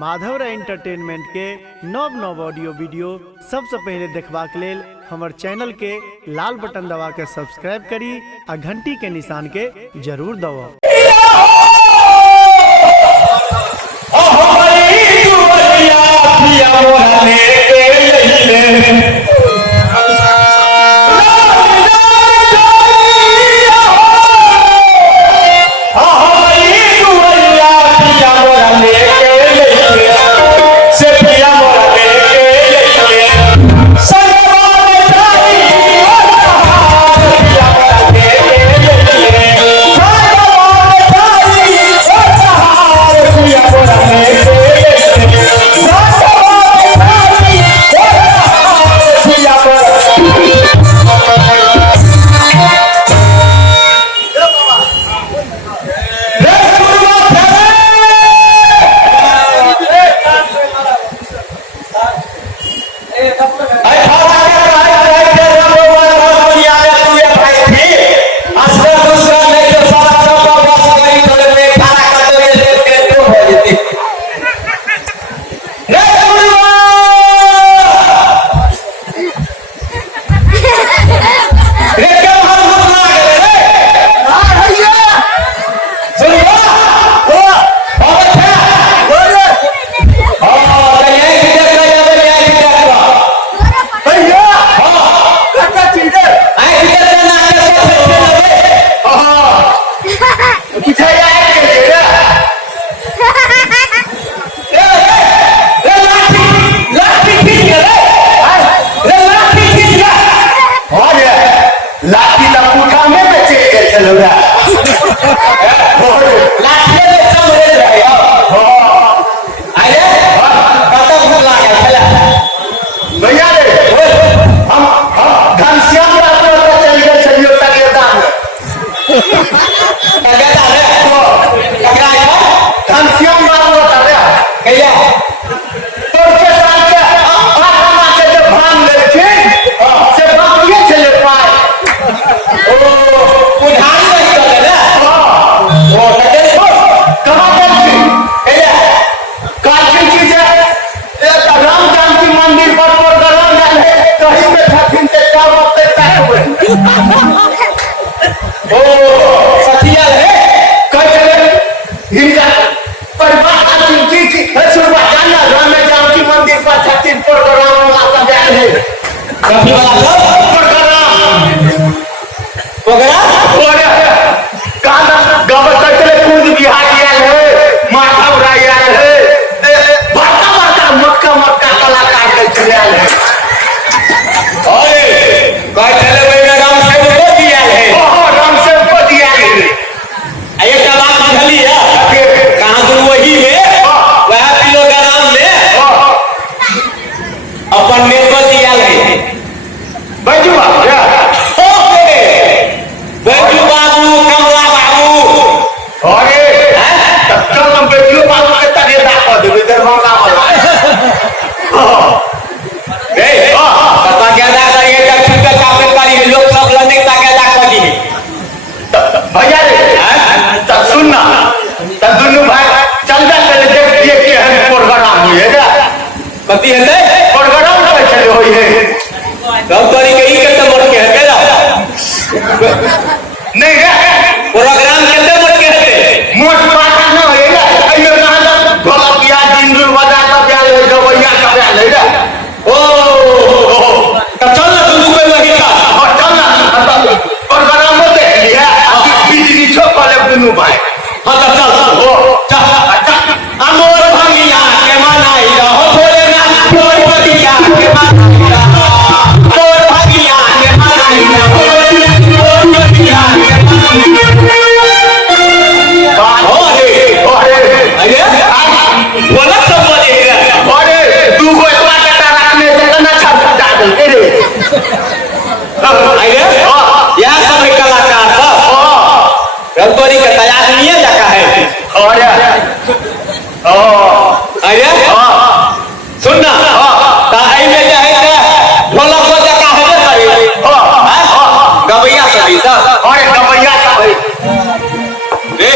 Madhav entertainment के नव नव ऑडियो वीडियो सबसे पहले देखबाक लेल हमर चैनल के लाल बटन दबा के सब्सक्राइब करी आ घंटी के निशान के जरूर दबाओ। लाठी तो पूछा में बेचे के चलो रा लाठी में सब ले रहे हो अरे कतक भूख लगा चला भैया रे हम घनश्याम रात को चलिए चलिए तगेदा रे ककरा है घनश्याम रात को तगेदा भैया तो के साथ के आत्मा के जब भान लेके से भाग ये चले पाए उधारी नहीं करे ना वो कहते कहां गई भैया काची चीज है एक राम जानकी मंदिर पर प्रोग्राम डाले कहीं में छठिन से क्या वक्त तय हुए ओ सतिया है कह चले हिंदा परिवार का चिंची की शुरुआत जानना राम जानकी मंदिर पर छठिन प्रोग्राम वाला डाले कभी वाला प्रोग्राम गवर कचरे कूद बिहार आयल है माधव राय आयल है बड़का बड़का मोटका मोटका कलाकार के चले आयल है अरे कह चले भाई राम से को दिया है राम से को दिया है एक बात बुझली है कहां तुम वही में वह किलोग्राम में अपन नेको दिया है बजुआ बेटू बाबू कमला बाबू अरे चल हम बेटू बाबू के तने दाखव देबे दरभंगा वाला ए पता क्या दा करिए डॉक्टर का काफे करिए लोग सब लने ताके दाखव दी भैया रे त सुन ना त दुनु भाई चल जा चले देख दिए के हम प्रोग्राम हुए ना कथि हेले प्रोग्राम पे चले होई है सब तोरी के ई के त मोड़ के है नहीं रे प्रोग्राम कितने मोट के है मोट पाटा न होएगा अइयो ना भला पिया दिनदुल वदा का ब्याल है गवैया का ब्याल है रे ओ तब चल ना तू पे वही का और चल ना प्रोग्राम में देख लिया बिजली छोप ले दुनु भाई हां तब चल ओ चल अमोर भंगिया के मनाई रहो भोलेनाथ मोर भंगिया के मनाई रहो मोर भंगिया के मनाई रहो रंगोली का तैयार नहीं है जगह है और अरे सुनना ताई में जाए ढोलक को जगह है गवैया सभी सब और गवैया सब रे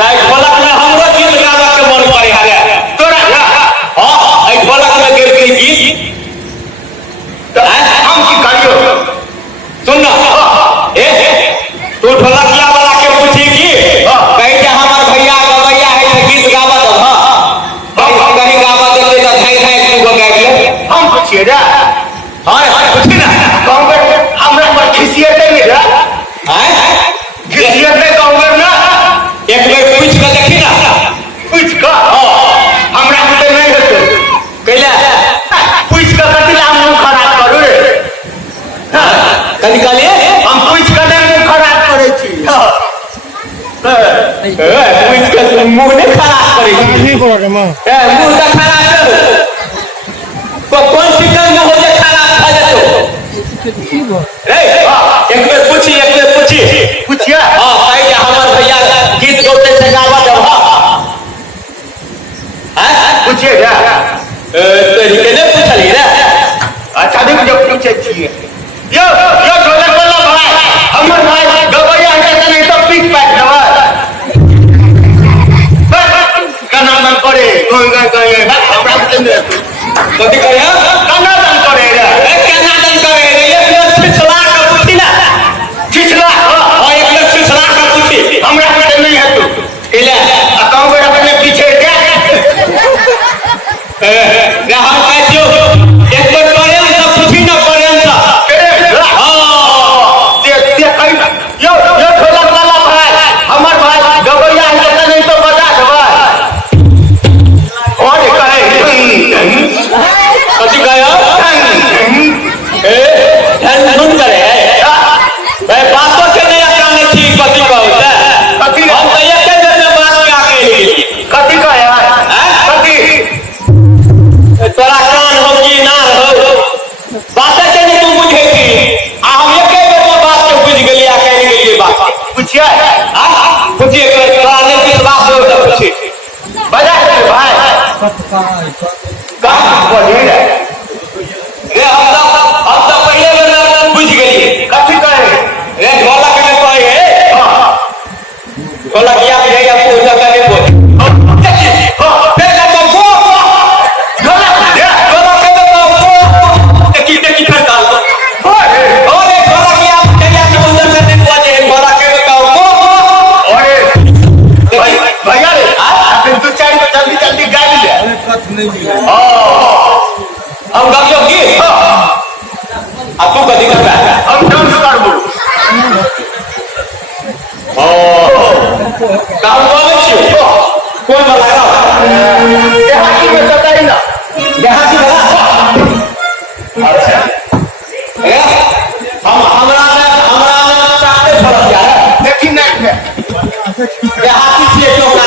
ताई ढोलक में हमरो गीत गावे के मन करे है तोरा मुंह का खाना तो कौन सी में हो जाए खाना खा जाते एक बेर पूछी पूछिए हाँ भाई हमार भैया गीत गौते से गावा जब पूछिए तरीके ने पूछली रे अच्छा देखो जब पूछे छिए यो ढोलक वाला भाई हमर भाई गवैया है त नहीं तो पीक पैक दवा गाना मन करे कोई हमरा बतने कथी कहे गाना मन करे रे केना दन करे रे एक बेर छिछला के पूछी ना छिछला हां एक बेर छिछला के पूछी हमरा बतने नहीं है तू इले अकाउंट में अपने पीछे क्या हम कैसियो एक बार करे हम सब पूछी ना करे हम सब हां से यो ढोलक वाला भाई हमर भाई गवैया है त नहीं तो बजा देबा और कहे कथी कहे धन धुन करे भाई बातों से नहीं जाने छी कथी कहता कथी हम तो एक के में बात क्या कहे कथी कहे कथी तोरा कान हो कि ना हो बात से नहीं तू बुझे की आ हम एक के में बात के बुझ गेली आ कह गेली बात पूछिए पूछिए तोरा नहीं विश्वास हो तो पूछी बजा दे भाई का बोली रे रे हम तो पहले बेर बुझ गेली कथी कहे रे ढोलक में कहे ढोलक या भैया पूजा करे बोल जल्दी गाड़ी ले हम गाइयो की आपको कथी करता है हम डांस करबो काम बोले छी कोई वाला देहाती में सताई ना देहाती वाला अच्छा ए हमरा साथे छोड़ दिया देखी नहीं में देहाती से क्यों ना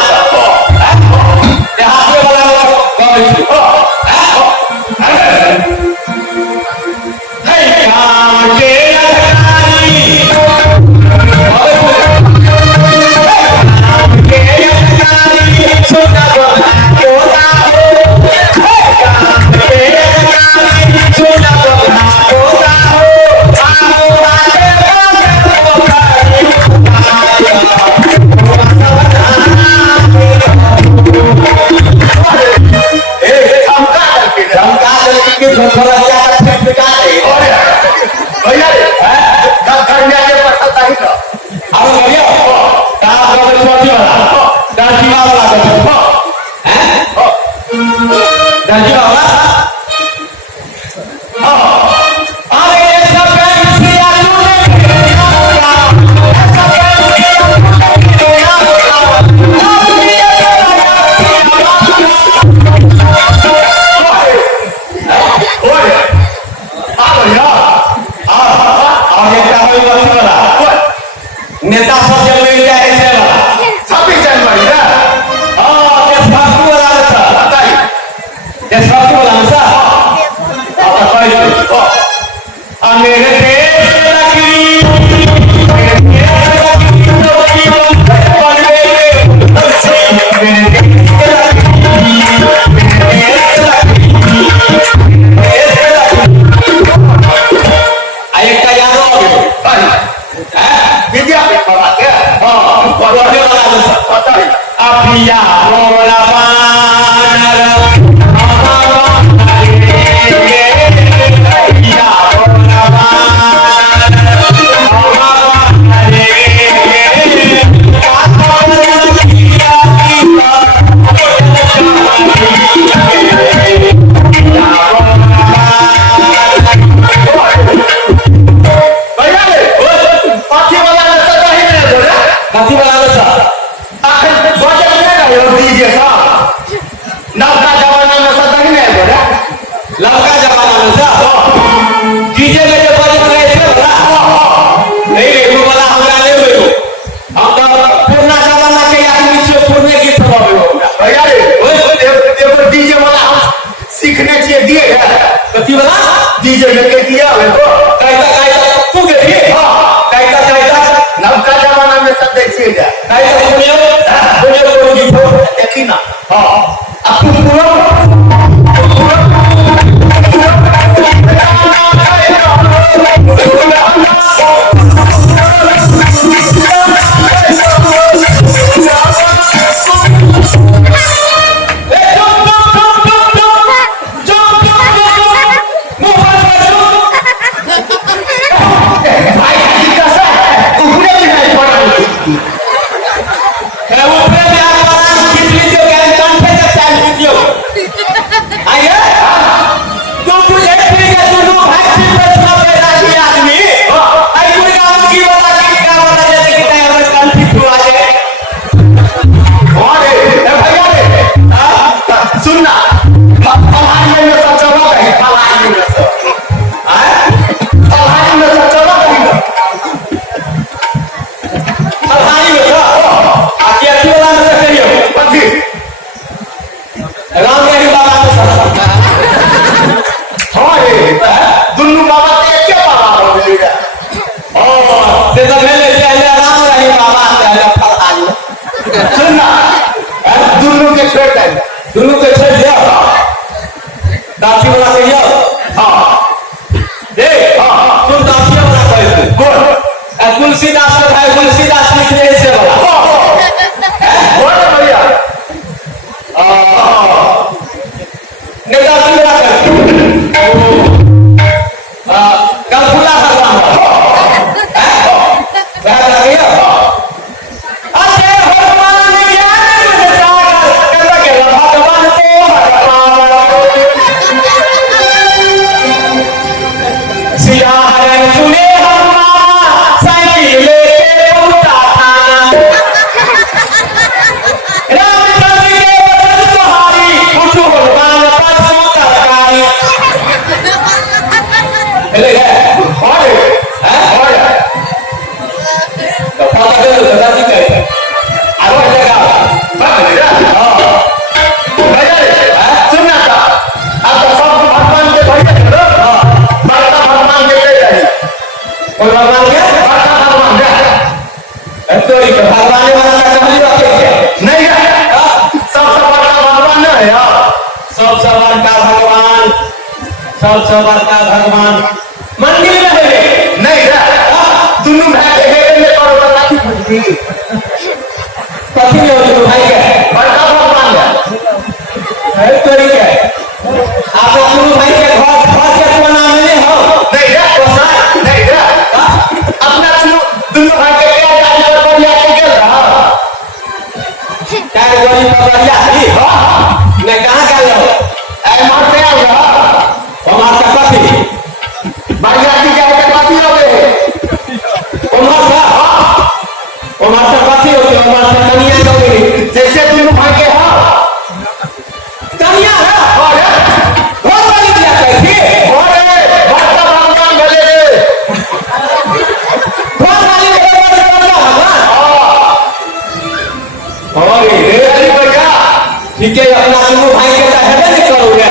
देहाती वाला बोले छी हे काटे अधिकारी भैया रे कब धनिया के पसंद आई ना अब भैया का बोले छोटी वाला दादी वाला हैं दादी वाला अरे ये सब से आलू नेता सब जब मिल जाए से 26 जनवरी ना हां देशभक्ति वाला था बताई देशभक्ति वाला सा आ मेरे देश लगी मेरे देश लगी तो जीवन बन गए मेरे देश लगी आये का याद हो विद्या पे पढ़ा के पढ़ने वाला बताई अपिया मोला मानर भैया रे पाछी वाला ने सदा ही नहीं बोला कथी वाला सा आखिर बजट में रहे हो डीजे साहब नवका जमाना में सदा ही नहीं बोला लड़का जमाना में सा डीजे में जो बजट रहे थे वाला नहीं रे वो वाला हमरा नहीं हुए हम तो पुराना जमाना के आदमी से पुराने गीत गावे होगा भैया रे एगो आइए तुम मुझे फिर के दोनों भाई फिर पे सुना पैदा किया आदमी आई पूरी काम की बता कि क्या बता जैसे कि तय हमें कंफ्यूज हुआ है अरे ए भैया रे सुनना फलाहारी में सब जमा है फलाहारी में फलाहारी में सब जमा है फलाहारी में आके अच्छी वाला में से करियो पंजी राम के बाबा में सब हाँ रे दुन्नू बाबा के क्या बाबा हो गई है ते तो मेले चले राम रही बाबा चले फलाहारी सुनना दुन्नू के छोड़ दे दोनों को छोड़ दिया दाची वाला कहियो हाँ दे तुम दाची वाला कहियो कौन तुलसीदास का भाई तुलसीदास लिखने से वाला कौन है भैया नेता वाला कहियो गलफुला भगवान वह कहियो अरे भगवान ज्ञान मुझे सागर कहता के भगवान को सिया हरण सुने हम साइकिल लेके पहुंचा थाना रामचंद्र के वचन सुहारी उठो हनुमान पर सो तरकारी ले गए कौन है कौन है तो पता कर लो दादी कहे आरो जगह भैया रे सुनना था अब तो सब भगवान के भैया करो बड़का भगवान के ले जाए और भगवान के बड़का भगवान है तो ये भगवान ने वाला कहानी रखे क्या नहीं है सबसे बड़का भगवान है यार सबसे बड़का भगवान सबसे बड़का भगवान मंदिर में है नहीं है दोनों भाई के हेरे में करो बता की पूछी कथी में हो भाई के बड़का भगवान है तो ये क्या आप दोनों भाई के घर के कोना में नहीं हो नहीं है नहीं है अपना दोनों भाई के क्या जानवर पर या के गेल रहा क्या गोली पकड़िया ही मैं कहां गया हो ऐ मार से आ रहा हमार का कथी बढ़िया की क्या है बाती लगे हमार का कथी होती हमार से कनिया लोगे जैसे दोनों भाई के हां कनिया है और बहुत बड़ी क्या कहती बड़का भगवान भले रे बहुत बड़ी बड़ा भगवान और ये अरे भैया ठीक है अपना दोनों भाई के साथ है नहीं करोगे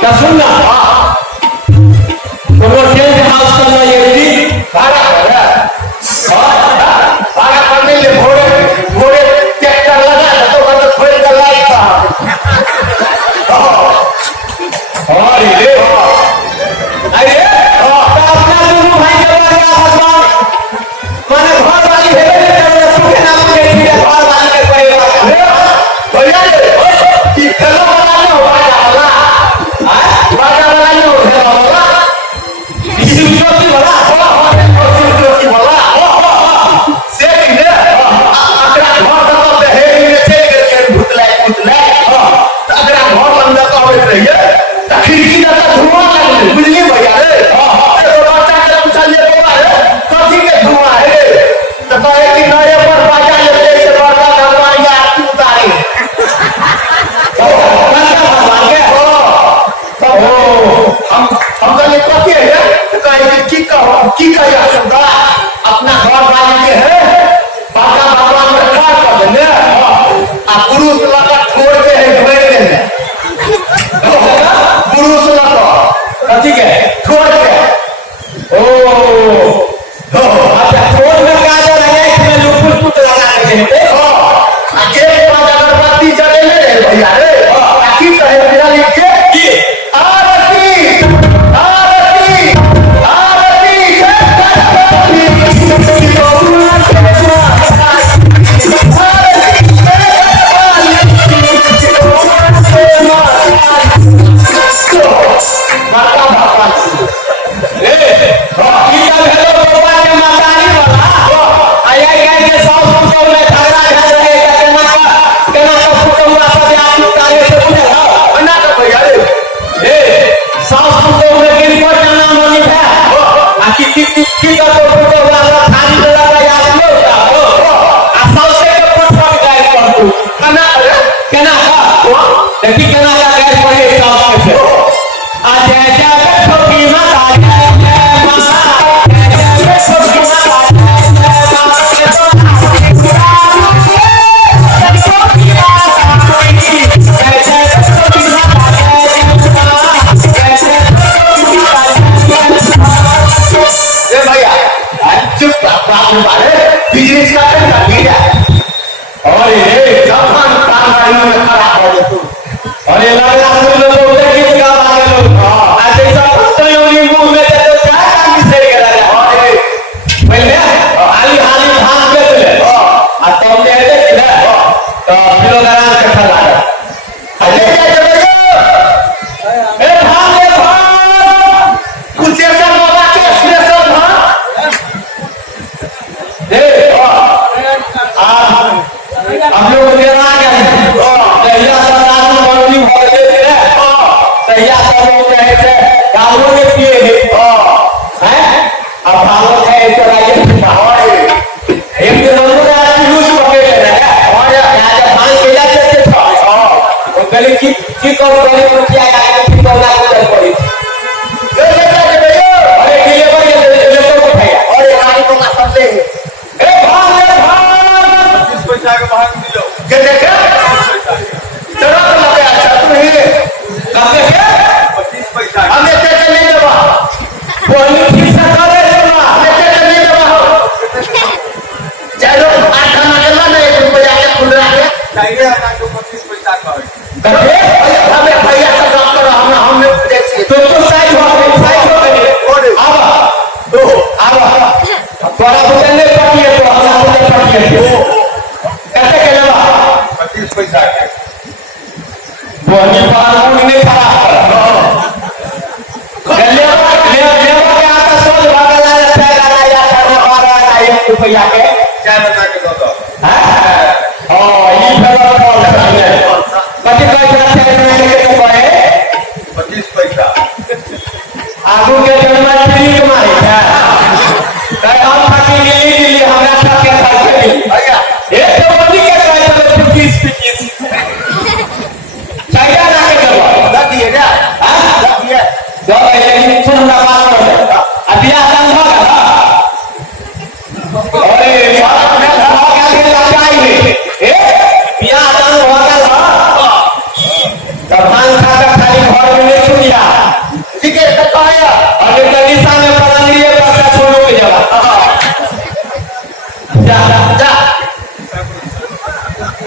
क्या सुनना तो टेंट हाउस का ना ये भी भाड़ा है भाड़ा करने ले घोड़े ट्रैक्टर लगा तो मतलब खोल कर लाई था और ये अरे तो अपना दोनों भाई के पास भगवान माने घर वाली है नहीं करो सुखे नाम के लिए घर वाली के परिवार भैया कि खेलो वाला नहीं हो बाजा वाला नहीं हो खेलो वाला इसी ज्योति वाला की वाला से कि ने अकरा घर तक बहेरी में चल के भूतला अकरा घर अंदर तो होइत रहिए त खिड़की तक धुआं लगले बुझली भैया रे तो बच्चा के पूछलिए बाबा रे कथी के धुआं है रे तो कहे कि नए पर बाजा लेते से बड़का भगवान के आरती उतारे भगवान के हम कहले कथी है तो कहे की कहिया सुनता अपना घर वाली के है बड़का भगवान के खा कर देने आ पुरुष लगा छोड़ के है घेर देने पुरुष लगा कथी के छोड़ के अच्छा फोन में काजल है इसमें लुकुट पुट लगा के आगे पांच अगरबत्ती जले ले भैया रे की कहे बिना लिख के की आरती आरती माता भगवान ए की का भेलो बाबा के मातारी वाला आई आई के सब सब में झगड़ा झगड़ा है केना का फोटो हुआ सब आप देखी केना का गैस पड़े हिसाब से आ जय जय छोटी माता जय जय मां जय जय छोटी माता जय भैया चुप बिजनेस का करना और ये जवान काम में खराब हो जाए और ये लगा लोग उधर की जगह आ गए लोग आज ऐसा तो योगी मुंह में तो क्या काम से करा है पहले हाली हाली भाग में ले आ तुम ने ऐसे किया तो किलोग्राम का खा लगा अरे क्या चले ए भाग कुछ ऐसा बाबा के स्पेशल भाग दे हम लोग लेना आ गए तैया सरकार में बड़ी भर दे रे तैया सब लोग कहे थे गांवों में पिए हैं अब भागो है इस राज्य में एक दिन हम लोग आज यूज पकड़ ले रहे हैं और यहाँ जब भांग केला चलते था वो गली की कौन गली में क्या आगे की कौन आगे चल पड़ी अरे किले पर ये लोग उठाया और ये गाड़ी को ना समझे ए भाग पैसा के भाग मिलो के देखे तेरा तो लगे अच्छा तू ही कब देखे 25 पैसा हम देते नहीं देवा बोली ठीक से करे देवा देते नहीं देवा हो चलो 8 खाना के ना 1 रुपया के खुल रहा है चाहिए हमरा को 25 पैसा का देखे हमें भैया से काम करो हमने देखिए तो साइड हो गए अब बड़ा बुझे नहीं पड़िए तो हमरा बुझे पड़िए कैसे के लेवा 25 पैसा के बोनी पालू ने खराब कर ले के आता सोच भागला रहता है गाना या खाना पारा 1 रुपया के क्या बता के दो हां हां ये फेरा बोल है कति का जाते हैं के तो पाए 25 पैसा आगू के जन्म फ्री के मारे है तो हम खाती ली हमरा सब के खाई भैया ये तो बोली के कहै तो 25 चाहिए ना के दो ला दिए ना हां ला दिए दो लेकिन सुन हमरा बात कर अभी आदम हो गया अरे यार मैं भाग के लगाई है ए बियाह आदम हो गया तब भांग खा के खाली घर में नहीं सुनिया ठीक है तो कहया अरे कलिसा में पता नहीं है बच्चा छोड़ो के जावा जा जा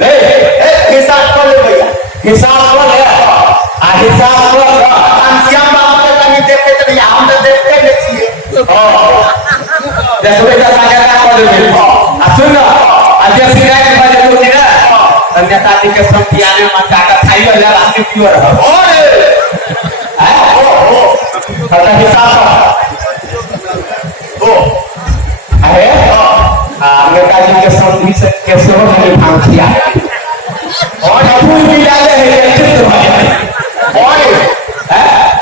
ए हिसाब कर ले भैया हिसाब कर ले आ हिसाब कर श्याम बाबू के कहीं देखे तो हम तो देखते नहीं छिए देखो बेटा सागर का कर दे आ सुन आज शिकायत बजे तो ना अन्य ताती के सब पियाने में काका खाई वाला रास्ते क्यों रहा ओए है खाता हिसाब ओ अरे नेताजी के संधि से कैसे हो गए भांग किया और फूल भी डाले हैं चित्त भाई और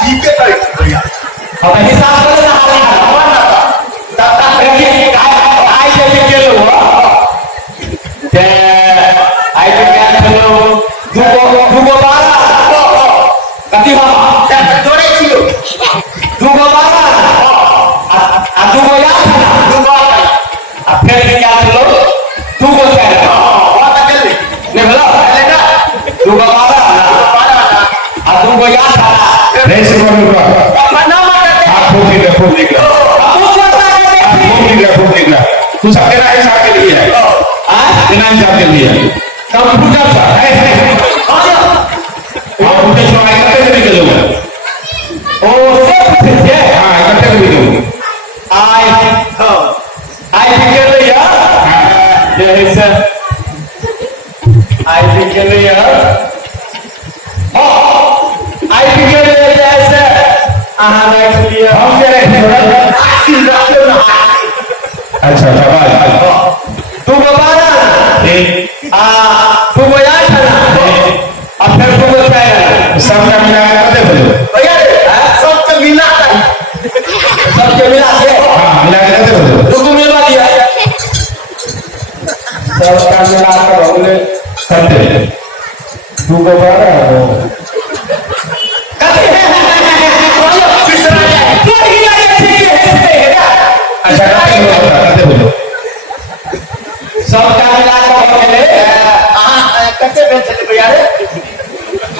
ठीक है भैया अब हिसाब कर ना हाल दादा देखिए आई जैसे के लोग ते आई के क्या चलो दुगो बारा कति हो जोड़े छियो दुगो बारा आ दुगो याद दुगो अब फिर क्या चलो दुगो कह बात कर ले ने भला लेना दुगो बारा आ दुगो याद रेस करूंगा नाम करते आप फूल निकला तू सबके ना हिसाब के लिए है बिना हिसाब के लिए कंप्यूटर सा है और उसे जो आएगा कैसे निकलोगे ओ सब ठीक है हाँ इकट्ठे भी दो आई निकल रही है जैसे आई निकल रही है आई निकल रही है जैसे रख लिया हम से अच्छा भाई तू बाबा तू बोला था ना अब फिर तू बोलता है सबका मिला के बोलो भैया सबके मिला के हाँ मिला के बोलो तू मिलवा दिया सबका मिला के बोले करते तू को बारा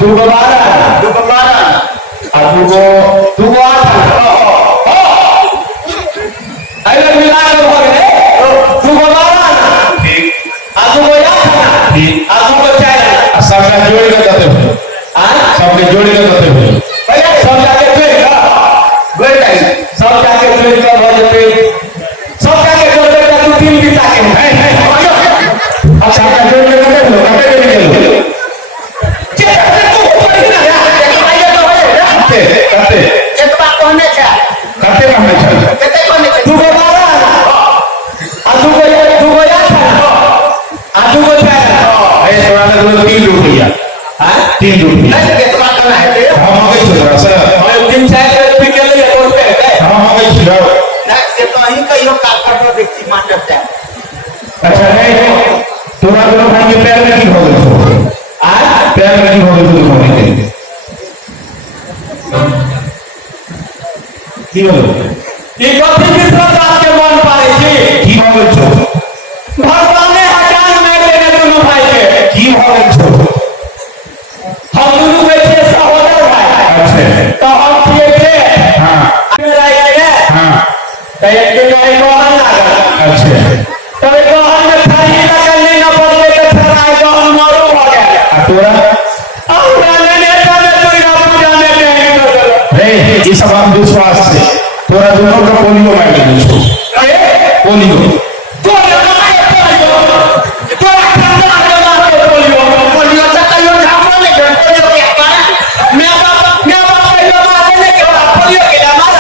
दुगो 12 दुगो 12 आ दुगो 8 अगर मिला कर हो गए दुगो 12 ठीक आ दुगो 8 ठीक आ दुगो 4 सबका जोड़ के देते हुए सबके जोड़ के देते हुए भैया सब जाके जोड़ गोल नहीं सब जाके जोड़ कर हो जते सब जाके जोड़ कर तू 3 बीता के अब सबका जोड़ के देते हुए कटे के निकल कटे एक बात कहने छे कटे कहने चल कते कहने छे दुगो 12 आ दुगो 8 आ दुगो 4 ए थोड़ा ना दो 3 रुपया हां 3 रुपया नहीं के बात कहना है हम आ गए थोड़ा सा और 3-4 रुपए के लिए तोड़ पे हम आ गए छिड़ो नहीं से तो ही कहियो का फोटो देखी मास्टर साहब अच्छा नहीं तोरा दोनों भाई के पैर में की हो गई तो आ पैर में की हो गई तो भाई के की हो गई ई कथि मिश्र बात के मन पारे छी की हो गई तो भगवाने हटान में देने दोनों भाई के की हो गई तो हम दोनों बैठे सहोदर भाई अच्छा तो हम किए थे हां मेरा एक हां तो एक दिन आई गोहन लगा अच्छा तो एक गोहन में थाली लगने न पड़ले तो थराई गोहन मरो हो गया आ तोरा हमरा ने नेता में दुर्गा पूजा में नहीं कर रे ये सब आप विश्वास से तोरा दोनों का पोलियो मार दे छो पोलियो तो खंडा के मारे बोलियो से कहियो झापो नहीं बोलियो के पारा मैं बाप कहियो मारे ने के पोलियो के मारा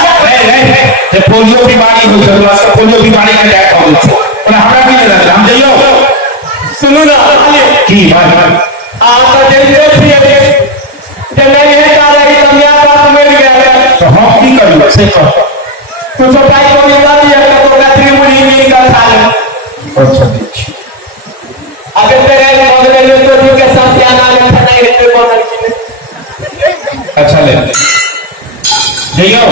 ये पोलियो बीमारी हो गई तो पोलियो बीमारी का अटैक हो गई और हमरा भी नहीं हम जाइयो सुनो ना की भाई आप तो देखते थे जब मैं ये कह रही तो मेरा बात मिल गया तो हम की करियो से कर तो सब भाई को निकाल दिया तो कतरी मुड़ी में का था अच्छा ठीक अगर तेरे मगरे में तो ठीक है साथ आना में नहीं रहते बोल अच्छा ले जाइयो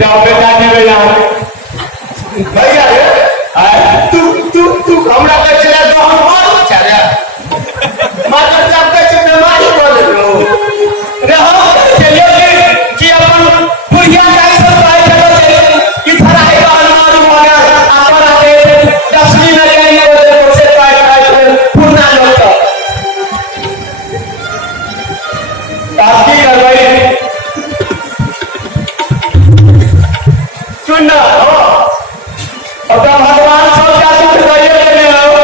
जाओ बेटा जी भैया भैया तू हमरा के चला तो हम और चला मास्टर साहब के चले बीमारी बोल लो रहो चलिए कि अपन पुरिया जाई सब भाई चलो कि थरा है मालूम हो गया आपन आते 10 दिन में जाएंगे से पाए पुरना लोग ताकि करवाई सुनना अब भगवान सब क्या कुछ करिए लेने आओ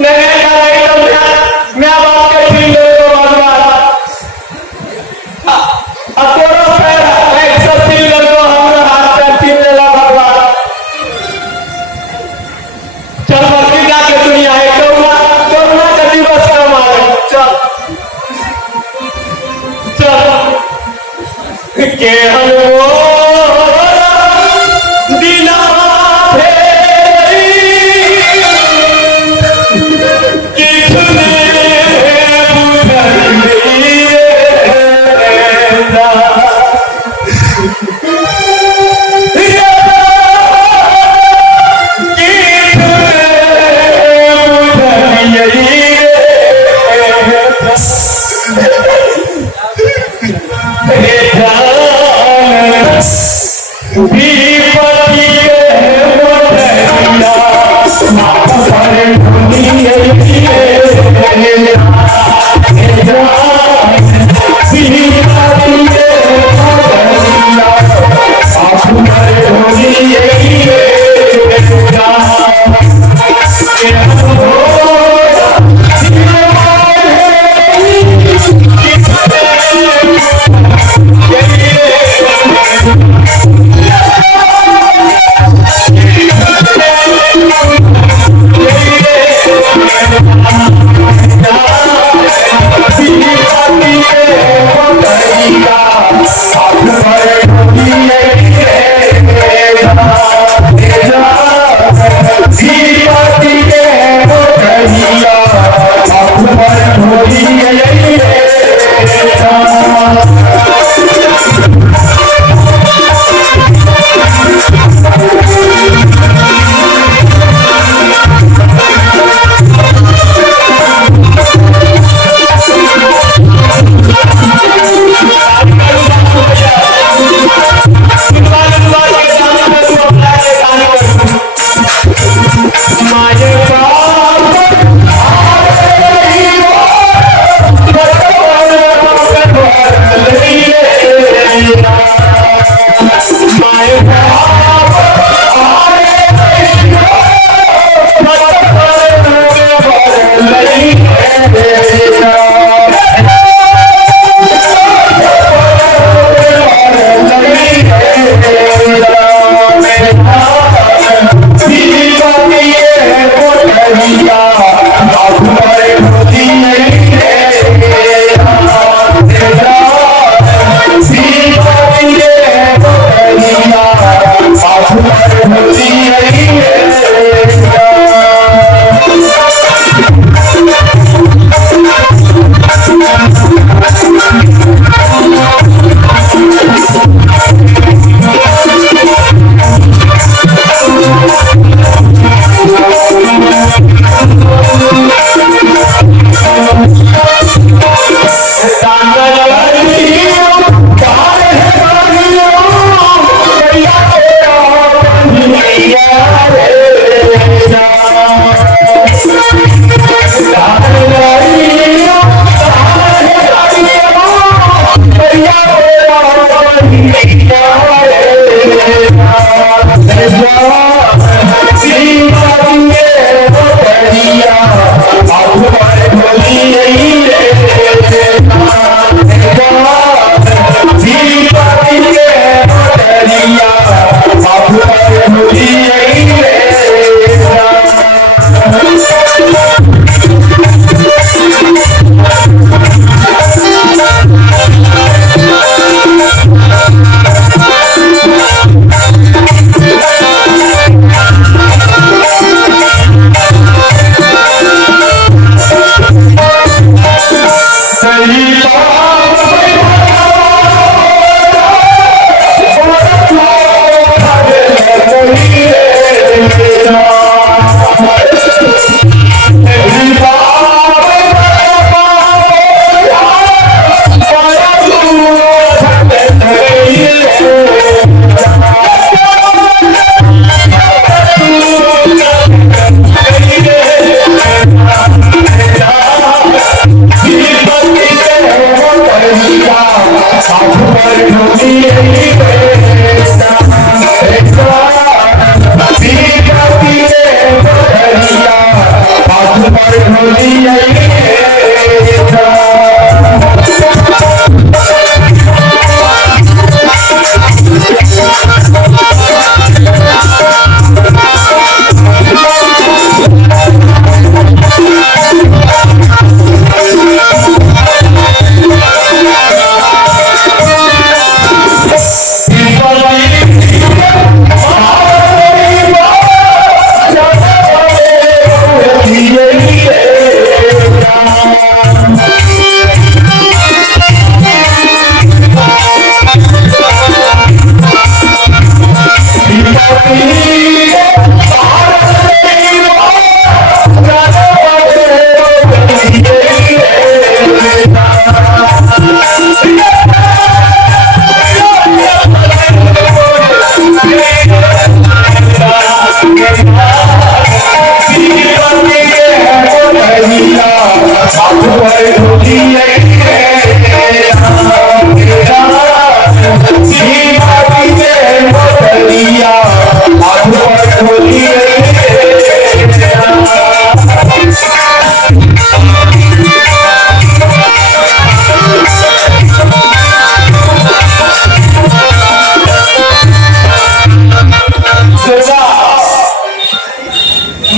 नहीं कर रही तो मैं बात के छीन ले तो भगवान अब तोरो पैर एक सौ छीन ले तो हमरा हाथ पैर छीन लेला भगवान चल बस्ती जाके दुनिया है करुणा का दिवस का मारे चल के हम दिना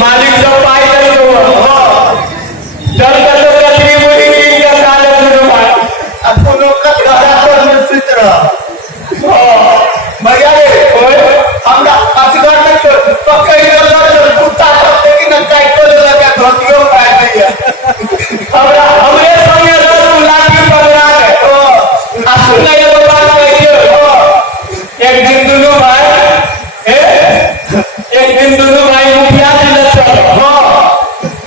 मालिक जब पाई गई जब तो कतरी मुड़ी की का काले सुनो भाई आपको लोग का घर में स्थित रहा भैया रे हमरा असगर में तो पक्का ही लगा कुत्ता सब की न काट को लगा धोतियो पाए भैया हमरा हमरे संगे लोग लाठी पकड़ा के असुना ये बात कहियो एक दिन दोनों भाई एक दिन दोनों भाई मुखिया जी ने चल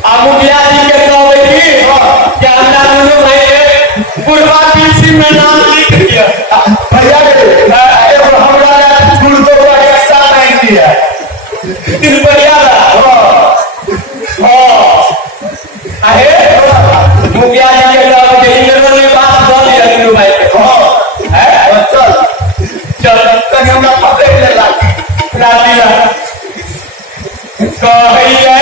आ मुखिया जी के कहवे की कि हमरा दोनों भाई बुढ़वा पीसी में नाम लिख दिया भैया रे एगो हमरा गुरु तो का एक साल नहीं दिया दिन बढ़िया आहे मुखिया जी के कहवे कि इंद्र ने बात बोल दिया दोनों भाई के है चल चल कहीं हमरा पकड़ ले लाठी राती ला कहिए